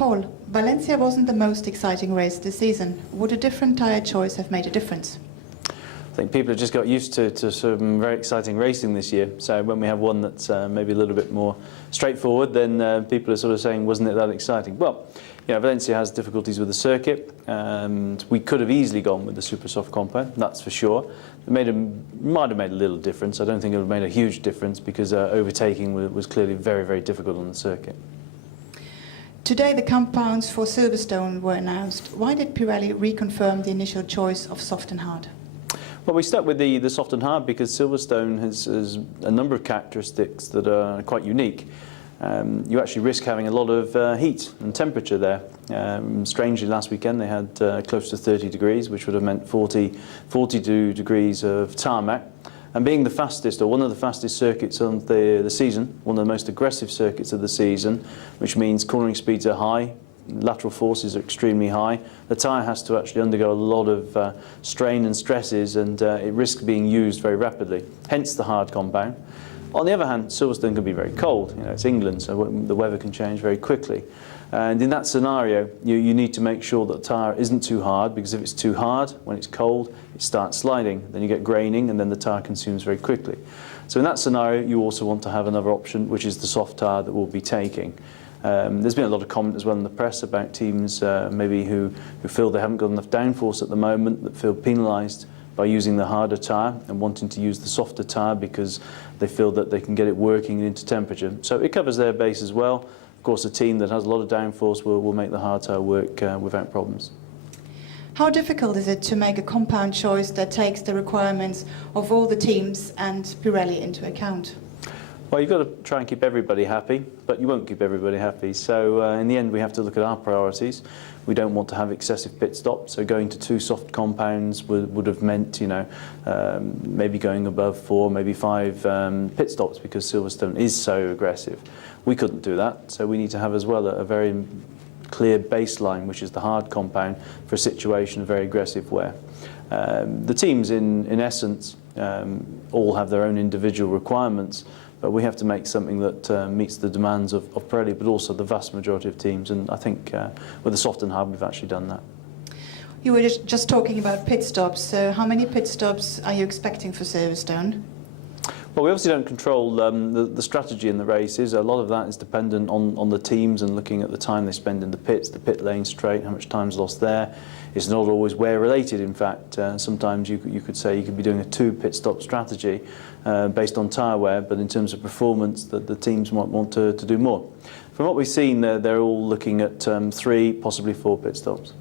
Paul, Valencia wasn't the most exciting race this season. Would a different tyre choice have made a difference? I think people have just got used to some very exciting racing this year. So when we have one that's maybe a little bit more straightforward, then people are sort of saying, wasn't it that exciting? Well, you know, Valencia has difficulties with the circuit, and we could have easily gone with the super soft compound, that's for sure. It might have made a little difference. I don't think it would have made a huge difference because overtaking was clearly very, very difficult on the circuit. Today the compounds for Silverstone were announced. Why did Pirelli reconfirm the initial choice of soft and hard? Well, we stuck with the soft and hard because Silverstone has a number of characteristics that are quite unique. You actually risk having a lot of heat and temperature there. Strangely, last weekend they had close to 30 degrees, which would have meant 42 degrees of tarmac. And being the fastest, or one of the fastest circuits of the season, one of the most aggressive circuits of the season, which means cornering speeds are high, lateral forces are extremely high. The tyre has to actually undergo a lot of strain and stresses, and it risks being used very rapidly, hence the hard compound. On the other hand, Silverstone can be very cold. You know, it's England, so the weather can change very quickly. And in that scenario, you need to make sure that the tyre isn't too hard, because if it's too hard, when it's cold, it starts sliding. Then you get graining, and then the tyre consumes very quickly. So in that scenario, you also want to have another option, which is the soft tyre that we'll be taking. There's been a lot of comment as well in the press about teams maybe who feel they haven't got enough downforce at the moment, that feel penalised by using the harder tyre and wanting to use the softer tyre because they feel that they can get it working into temperature. So it covers their base as well. Of course, a team that has a lot of downforce will make the hard tyre work without problems. How difficult is it to make a compound choice that takes the requirements of all the teams and Pirelli into account? Well, you've got to try and keep everybody happy, but you won't keep everybody happy. So in the end, we have to look at our priorities. We don't want to have excessive pit stops, so going to 2 soft compounds would have meant, you know, maybe going above 4, maybe 5 pit stops because Silverstone is so aggressive. We couldn't do that, so we need to have as well a very clear baseline, which is the hard compound for a situation of very aggressive wear. The teams, in essence, all have their own individual requirements, but we have to make something that meets the demands of Pirelli, but also the vast majority of teams. And I think with the soft and hard, we've actually done that. You were just talking about pit stops. So how many pit stops are you expecting for Silverstone? Well, we obviously don't control the strategy in the races. A lot of that is dependent on the teams and looking at the time they spend in the pits, the pit lane straight, how much time's lost there. It's not always wear related, in fact. Sometimes you could say you could be doing a 2 pit stop strategy based on tyre wear, but in terms of performance, the teams might want to do more. From what we've seen, they're all looking at 3, possibly 4 pit stops.